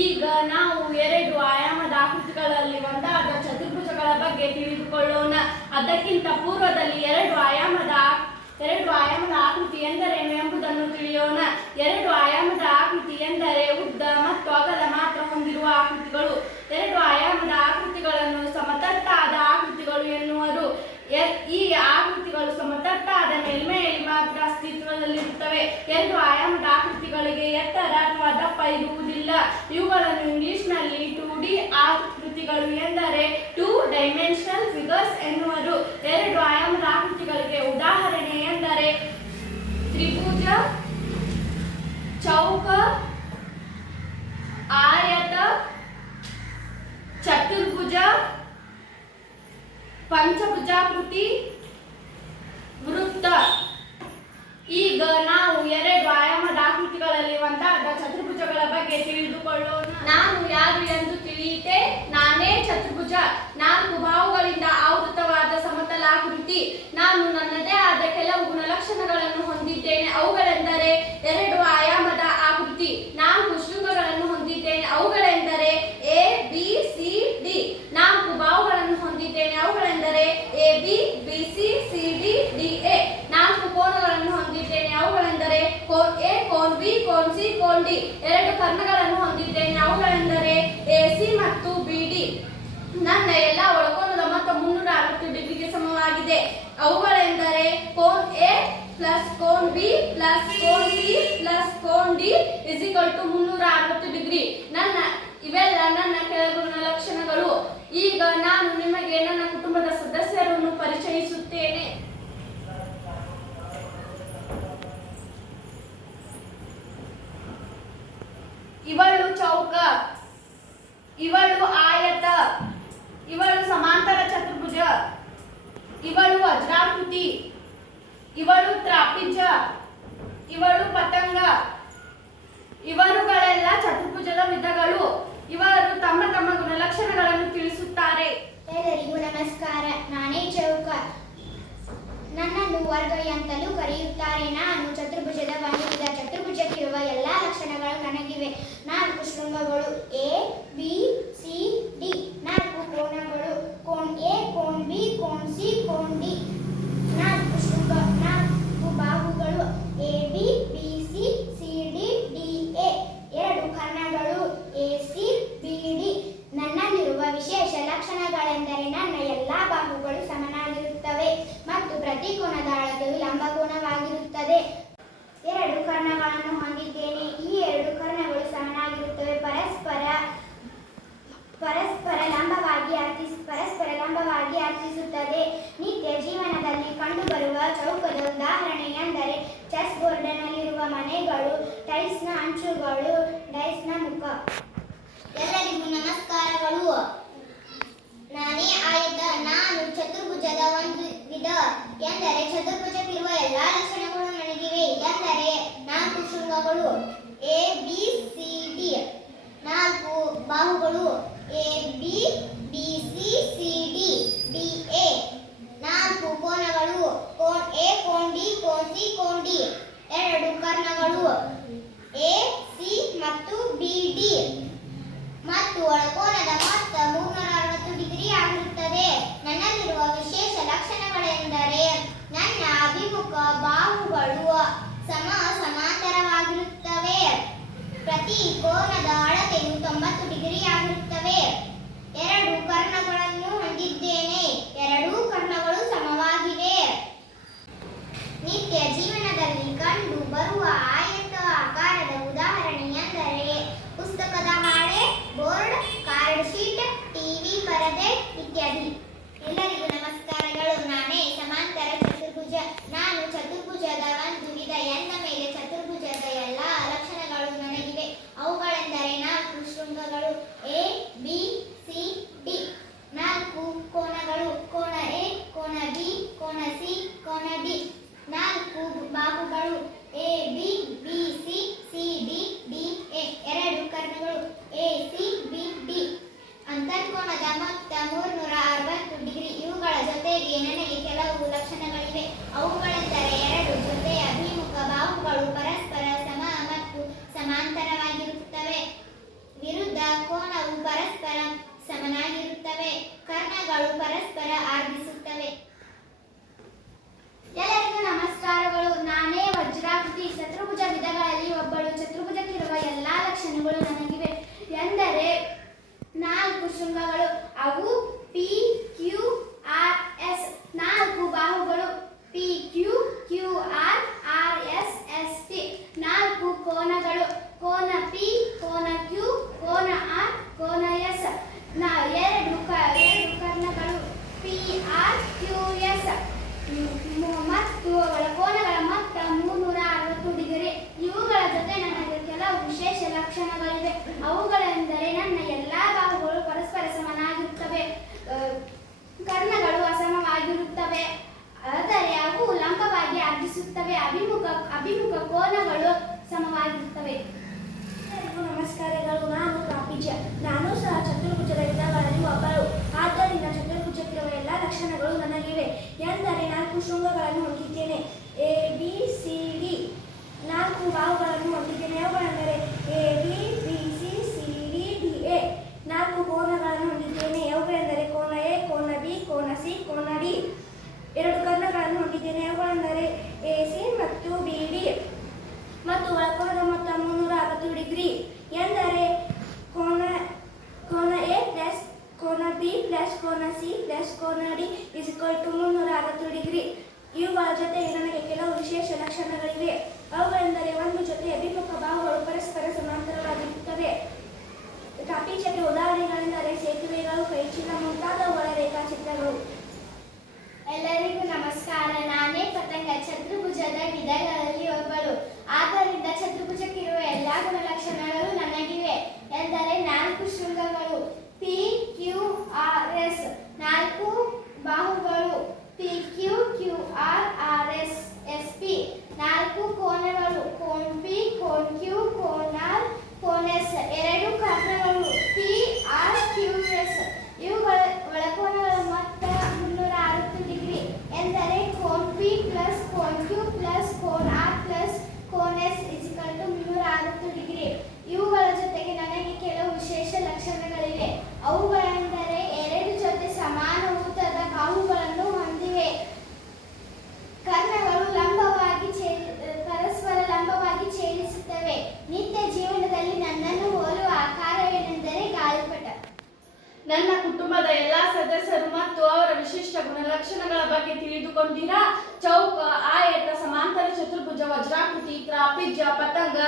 ಈಗ ನಾವು ಎರಡು ಆಯಾಮದ ಆಕೃತಿಗಳಲ್ಲಿ ಒಂದಾದ ಚತುರ್ಭುಜಗಳ ಬಗ್ಗೆ ತಿಳಿದುಕೊಳ್ಳೋಣ. ಅದಕ್ಕಿಂತ ಪೂರ್ವದಲ್ಲಿ ಎರಡು ಆಯಾಮದ ಆಕೃತಿ ಎಂದರೇನು ಎಂಬುದನ್ನು ತಿಳಿಯೋಣ. ಎರಡು ಆಯಾಮದ ಆಕೃತಿ ಎಂದರೆ ಉದ್ದ ಮತ್ತು ಅಗಲ ಮಾತ್ರ ಹೊಂದಿರುವ ಆಕೃತಿಗಳು. ಎರಡು ಆಯಾಮದ ಆಕೃತಿಗಳನ್ನು ಸಮತಟ್ಟಾದ ಆಕೃತಿಗಳು ಎನ್ನುವರು. ಈ ಆಕೃತಿಗಳು ಸಮತಟ್ಟಾದ ಮೇಲ್ಮೈಯಲ್ಲಿ ಮಾತ್ರ ಅಸ್ತಿತ್ವದಲ್ಲಿರುತ್ತವೆ. ಎರಡು ಆಯಾಮದ ಆಕೃತಿಗಳಿಗೆ ಎತ್ತರ ಅಥವಾ ದಪ್ಪ ಇರುವುದಿಲ್ಲ. ಇವುಗಳನ್ನು ಇಂಗ್ಲಿಷ್ನಲ್ಲಿ 2D ಆಕೃತಿಗಳು ಎಂದರೆ 2 ಡೈಮೆನ್ಷನಲ್ ಫಿಗರ್ಸ್ ಎನ್ನುವರು. ಎರಡು ಆಯಾಮದ ಆಕೃತಿಗಳಿಗೆ ಉದಾಹರಣೆ ಎಂದರೆ ತ್ರಿಭುಜ, ಚೌಕ, ಆಯತ, ಚತುರ್ಭುಜ, ಪಂಚಭುಜಾಕೃತಿ, ವೃತ್ತ. ಈಗ ನಾವು ಎರಡು ಆಯಾಮದ ಆಕೃತಿಗಳಲ್ಲಿ ಒಂದಾದ ಚತುರ್ಭುಜಗಳ ಬಗ್ಗೆ ತಿಳಿದುಕೊಳ್ಳೋಣ. ನಾನು ಯಾರು ಎಂದು ತಿಳಿಯಿತೆ? ನಾನೇ ಚತುರ್ಭುಜ. 4 ಬಾಹುಗಳಿಂದ ಆವೃತವಾದ ಸಮತಲಾಕೃತಿ. ನಾನು ನನ್ನದೇ ಆದ ಕೆಲವು ಗುಣಲಕ್ಷಣಗಳನ್ನು ಹೊಂದಿದ್ದೇನೆ. ಅವುಗಳೆಂದರೆ ಎರಡು ಆಯಾಮದ ಆಕೃತಿ. 4 ಶೃಂಗಗಳನ್ನು ಹೊಂದಿದ್ದೇನೆ. ಅವುಗಳೆಂದರೆ ಎ, ಬಿ, ಸಿ, ಡಿ. 4 ಬಾಹುಗಳನ್ನು ಹೊಂದಿದ್ದೇನೆ. ಅವುಗಳೆಂದರೆ A, B, B, C, C, D, D, A. 4 ಕೋನಗಳನ್ನು ಹೊಂದಿದ್ದೇನೆ. ಅವುಗಳೆಂದರೆ ಕೋನ್ ಎ, ಕೋನ್ ಬಿ, ಕೋನ್ ಸಿ, ಕೋನ್ ಡಿ. 2 ಕರ್ಣಗಳನ್ನು ಹೊಂದಿದ್ದೇನೆ. ಅವುಗಳೆಂದರೆ ಎ, ಸಿ ಮತ್ತು ಬಿ, ಡಿ. ನನ್ನ ಎಲ್ಲ ಒಳಕೋನದ ಮೊತ್ತ 360 ಡಿಗ್ರಿಗೆ ಸಮವಾಗಿದೆ. ಅವುಗಳೆಂದರೆ ಕೋನ್ ಎ ಪ್ಲಸ್ ಕೋನ್ ಬಿ ಪ್ಲಸ್ ಕೋನ್ ಸಿ ಪ್ಲಸ್ ಕೋನ್ D is equal to 360 degree. ಇವೆಲ್ಲ ನನ್ನ ಕೆಲವು ಗುಣಲಕ್ಷಣಗಳು. ಈಗ ನಾನು ನಿಮಗೆ ನನ್ನ ಕುಟುಂಬದ ಸದಸ್ಯರನ್ನು ಪರಿಚಯಿಸುತ್ತೇನೆ. ಇವಳು ಚೌಕ, ಇವಳು ಆಯತ, ಇವಳು ಸಮಾಂತರ ಚತುರ್ಭುಜ, ಇವಳು ವಜ್ರಾಕೃತಿ, ಇವಳು ತ್ರಾಪಿಜ, ಇವಳು ಪತಂಗ. ಇವರುಗಳೆಲ್ಲ ಚತುರ್ಭುಜದ ವಿಧಗಳು. ಇವರು ತಮ್ಮ ತಮ್ಮ ಗುಣಲಕ್ಷಣಗಳನ್ನು ತಿಳಿಸುತ್ತಾರೆ. ಎಲ್ಲರಿಗೂ ನಮಸ್ಕಾರ. ನಾನೇ ಚೌಕ. ನನ್ನನ್ನು ವರ್ಗ ಅಂತಲೂ ಕರೆಯುತ್ತಾರೆ. ನಾನು ಚತುರ್ಭುಜದ ಒಂದು ವಿಧ. ಚತುರ್ಭುಜಕ್ಕಿರುವ ಎಲ್ಲ ಲಕ್ಷಣಗಳು ನನಗಿವೆ. 4 ಶೃಂಗಗಳು ಎ, ಬಿ, ಸಿ, ಡಿ. 4 ಕೋನಗಳು ಕೋನ್ ಎ, ಕೋನ್ ಬಿ, ಕೋನ್ ಸಿ, ಕೋನ್ ಡಿ. 4 ಬಾಹುಗಳು A, B, B, C, C, D, D, A. 2 ಕರ್ಣಗಳು ಎ, ಸಿ, ಬಿ, ಡಿ. ನನ್ನಲ್ಲಿರುವ ವಿಶೇಷ ಲಕ್ಷಣಗಳೆಂದರೆ ನನ್ನ ಎಲ್ಲಾ ಬಾಹುಗಳು ಸಮನಾಗಿರುತ್ತವೆ ಮತ್ತು ಪ್ರತಿ ಕೋನದ ಅಳತೆಯು ಲಂಬಕೋನವಾಗಿರುತ್ತದೆ. 2 ಕರ್ಣಗಳನ್ನು ಹೊಂದಿದ್ದೇನೆ. ಈ 2 ಕರ್ಣಗಳು ಸಮನಾಗಿರುತ್ತವೆ. ಪರಸ್ಪರ ಲಂಬವಾಗಿ ಅರ್ಚಿಸುತ್ತದೆ. ನಿತ್ಯ ಜೀವನದಲ್ಲಿ ಕಂಡುಬರುವ ಚೌಕದ ಉದಾಹರಣೆ ಎಂದರೆ ಚೆಸ್ ಬೋರ್ಡ್ನಲ್ಲಿರುವ ಮನೆಗಳು, ಟೈಲ್ಸ್ನ ಅಂಚುಗಳು, ಡೈಸ್ನ ಮುಖ. ಎಲ್ಲರಿಗೂ ನಮಸ್ಕಾರಗಳು. ನಾನೇ ಆಯತ. ನಾನು ಚತುರ್ಭುಜದ ಒಂದು ವಿಧ. ಎಂದರೆ ಚತುರ್ಭುಜಕ್ಕಿರುವ ಎಲ್ಲಾ ಲಕ್ಷಣಗಳು ನನಗಿವೆ. ಎಂದರೆ 4 ಶೃಂಗಗಳು ಎ, ಬಿ, ಸಿ, ಡಿ. 4 ಬಾಹುಗಳು A, B, B, C, C, D, D, A. 4 ಕೋನಗಳು ಕೋನ್ ಎ, ಕೋನ್ ಡಿ, ಕೋನ್ ಸಿ, ಕೋನ್ ಡಿ. 2 ಕರ್ಣಗಳು ಎ, ಸಿ ಮತ್ತು ಬಿ, ಡಿ. ಮತ್ತು ಒಳಕೋನದ ಮೊತ್ತ 360 ಡಿಗ್ರಿ ಆಗಿರುತ್ತದೆ. ನನ್ನಲ್ಲಿರುವ ವಿಶೇಷ ಲಕ್ಷಣಗಳೆಂದರೆ ನನ್ನ ಅಭಿಮುಖ ಬಾಹುಗಳು ಸಮಾಂತರವಾಗಿರುತ್ತವೆ. ಪ್ರತಿ ಕೋನದ ಅಳತೆಯು 90 ಡಿಗ್ರಿ ಆಗಿರುತ್ತವೆ. 2 ಕರ್ಣಗಳನ್ನು ಹೊಂದಿದ್ದೇನೆ. 2 ಕರ್ಣಗಳು ಸಮವಾಗಿವೆ. ನಿತ್ಯ ಜೀವನದಲ್ಲಿ ಕಂಡು ಬರುವ ಆಯತ ಆಕಾರದ ಉದಾಹರಣೆ ಎಂದರೆ ಪುಸ್ತಕದ ಹಾಳೆ, ಬೋರ್ಡ್, ಕಾರ್ಡ್ ಶೀಟ್, ಟಿವಿ ಪರದೆ ಇತ್ಯಾದಿ. ಎಲ್ಲರಿಗೂ ನಮಸ್ಕಾರಗಳು. ನಾನೇ ಸಮಾಂತರ ಚತುರ್ಭುಜ. ನಾನು ಚತುರ್ಭುಜದ ಒಂದು ವಿಧ. ಎಂದ ಮೇಲೆ ಚತುರ್ಭುಜದ ಎಲ್ಲ ಲಕ್ಷಣಗಳು ನನಗಿವೆ. ಅವುಗಳೆಂದರೆ 4 ಶೃಂಗಗಳು ಎ, ಬಿ, ಸಿ, ಡಿ. 4 ಕೋನಗಳು ಕೋನ ಎ, ಕೋನ ಬಿ, ಕೋನ ಸಿ, ಕೋನ ಡಿ. 4 ಬಾಹುಗಳು A, B, B, C, C, D, D, A. 2 ಕರ್ಣಗಳು ಎ, ಸಿ, ಬಿ, ಡಿ. ಅಂತರ್ಕೋನದ ಮೊತ್ತ 360 ಡಿಗ್ರಿ. ಲಕ್ಷಣಗಳು ನನಗಿವೆ ಎಂದರೆ 4 ಶೃಂಗಗಳು, ಅವು ಪಿ ಕ್ಯೂ ಆರ್ ಎಸ್. 4 ಬಾಹುಗಳು, P Q Q R R S S T. 4 ಕೋನಗಳು, ಕೋನ ಪಿ, ಕೋನ ಕ್ಯೂ, ಕೋನ ಆರ್, ಕೋನ ಎಸ್. 2 ಕರ್ಣಗಳು, ಪಿ ಆರ್ ಕ್ಯೂ ಎಸ್ ಮತ್ತು ಒಳಕೋನಗಳ ಮೊತ್ತ 360 ಡಿಗ್ರಿ. ಇವುಗಳ ಜೊತೆ ನನಗೆ ಕೆಲವು ವಿಶೇಷ ಲಕ್ಷಣಗಳಿವೆ. ಅವುಗಳೆಂದರೆ ನನ್ನ ಎಲ್ಲಾ ಬಾಹುಗಳು ಪರಸ್ಪರ ಸಮನಾಗಿರುತ್ತವೆ, ಕರ್ಣಗಳು ಅಸಮವಾಗಿರುತ್ತವೆ, ಆದರೆ ಅವು ಲಂಬವಾಗಿ ಅರ್ಧಿಸುತ್ತವೆ, ಅಭಿಮುಖ ಕೋನಗಳು ಸಮವಾಗಿರುತ್ತವೆ. ನಮಸ್ಕಾರಗಳು. ನಾನು ಕಾಪಿಜ. ನಾನು ಸಹ ಚತುರ್ಭುಜದ ವಿಧಗಳಲ್ಲಿ ಒಬ್ಬಳು. ಆದ್ದರಿಂದ ಚತುರ್ಭುಜಕ್ಕಿರುವ ಎಲ್ಲ ಲಕ್ಷಣಗಳು ನನಗಿವೆ ಎಂದರೆ 4 ಶೃಂಗಗಳನ್ನು ಹೊಂದಿದ್ದೇನೆ, ಎ ಬಿ ಸಿ ಡಿ. 4 ಬಾಹುಗಳನ್ನು ಹೊಂದಿದ್ದೇನೆ, ಅವುಗಳೆಂದರೆ A B B C C D D A. 4 ಕೋನಗಳನ್ನು ಹೊಂದಿದ್ದೇನೆ, ಅವುಗಳೆಂದರೆ ಕೋನ ಎ, ಕೋನ ಬಿ, ಕೋನ ಸಿ, ಕೋನ ಡಿ. 2 ಕರ್ಣಗಳನ್ನು ಹೊಂದಿದ್ದೇನೆ, ಅವುಗಳೆಂದರೆ ಎ ಸಿ ಮತ್ತು ಬಿ ಡಿ. ಮತ್ತು ಒಳಕೋನದ ಮೊತ್ತ 360 ಡಿಗ್ರಿ ಎಂದರೆ ಕೋನ ಎ ಪ್ಲಸ್ ಕೋನ ಬಿ ಪ್ಲಸ್ ಕೋನ ಸಿ ಪ್ಲಸ್ ಕೋನ ಡಿ = 360 ಡಿಗ್ರಿ. ಇವುಗಳ ಜೊತೆಗೆ ನನಗೆ ಕೆಲವು ವಿಶೇಷ ಲಕ್ಷಣಗಳಿವೆ. ಅವುಗಳೆಂದರೆ 1 ಜೊತೆ ಅಭಿಮುಖ ಬಾಹುಗಳು ಪರಸ್ಪರ ಸಮಾಂತರವಾಗಿರುತ್ತವೆ. ಕಾಪಿಜಕ್ಕೆ ಉದಾಹರಣೆಗಳೆಂದರೆ ಸೇತುವೆಗಳು, ಕೈಚೀಲ ಮುಂತಾದವುಗಳ ರೇಖಾಚಿತ್ರಗಳು. ಎಲ್ಲರಿಗೂ ನಮಸ್ಕಾರ. ನಾನೇ ಪತಂಗ, ಚತುರ್ಭುಜದ ವಿಧಗಳಲ್ಲಿ ಒಬ್ಬಳು. ಆದ್ದರಿಂದ ಚತುರ್ಭುಜಕ್ಕಿರುವ ಎಲ್ಲಾ ಗುಣಲಕ್ಷಣಗಳು ನನಗಿವೆ ಎಂದರೆ 4 ಶೃಂಗಗಳು, ಪಿ ಕ್ಯೂ ಆರ್ ಎಸ್. 4 ಬಾಹುಗಳು, P Q Q R R S S P. 4 ಕೋನಗಳು, ಕೋನ್ ಪಿ, ಕೋನ್ ಕ್ಯೂ, ಕೋನ್ ಆರ್, ಕೋನ್ ಎಸ್. 2 ಕರ್ಣಗಳು, ಪಿ ಆರ್ ಕ್ಯೂ ಎಸ್. ಇವುಗಳ ಒಳಕೋನಗಳ ಮೊತ್ತ 360 ಡಿಗ್ರಿ ಎಂದರೆ ಕೋನ್ ಪಿ ಪ್ಲಸ್ ಕೋನ್ ಕ್ಯೂ ಪ್ಲಸ್ ಕೋನ್ ಆರ್ ಪ್ಲಸ್ ಕೋನ್ ಎಸ್ = 360 ಡಿಗ್ರಿ. ಇವುಗಳ ಜೊತೆಗೆ ನನಗೆ ಕೆಲವು ವಿಶೇಷ ಲಕ್ಷಣಗಳಿವೆ. ಅವುಗಳೆಂದರೆ 2 ಜೊತೆ ಸಮಾನ ಉದ್ದದ ಬಾಹುಗಳನ್ನು ಹೊಂದಿವೆ, ಕರ್ಣಗಳು ಪರಸ್ಪರ ಲಂಬವಾಗಿ ಛೇದಿಸುತ್ತವೆ. ನಿತ್ಯ ಜೀವನದಲ್ಲಿ ನನ್ನನ್ನು ಹೋಲುವ ಆಕಾರವೇನೆಂದರೆ ಗಾಳಿಪಟ. ನನ್ನ ಕುಟುಂಬದ ಎಲ್ಲಾ ಸದಸ್ಯರು ಮತ್ತು ಅವರ ವಿಶಿಷ್ಟ ಗುಣಲಕ್ಷಣಗಳ ಬಗ್ಗೆ ತಿಳಿದುಕೊಂಡಿರಾ? ಚೌಕ, ಆಯತ, ಸಮಾಂತರ ಚತುರ್ಭುಜ, ವಜ್ರಾಕೃತಿ, ತ್ರಾಪಿಜ್ಯ, ಪತಂಗ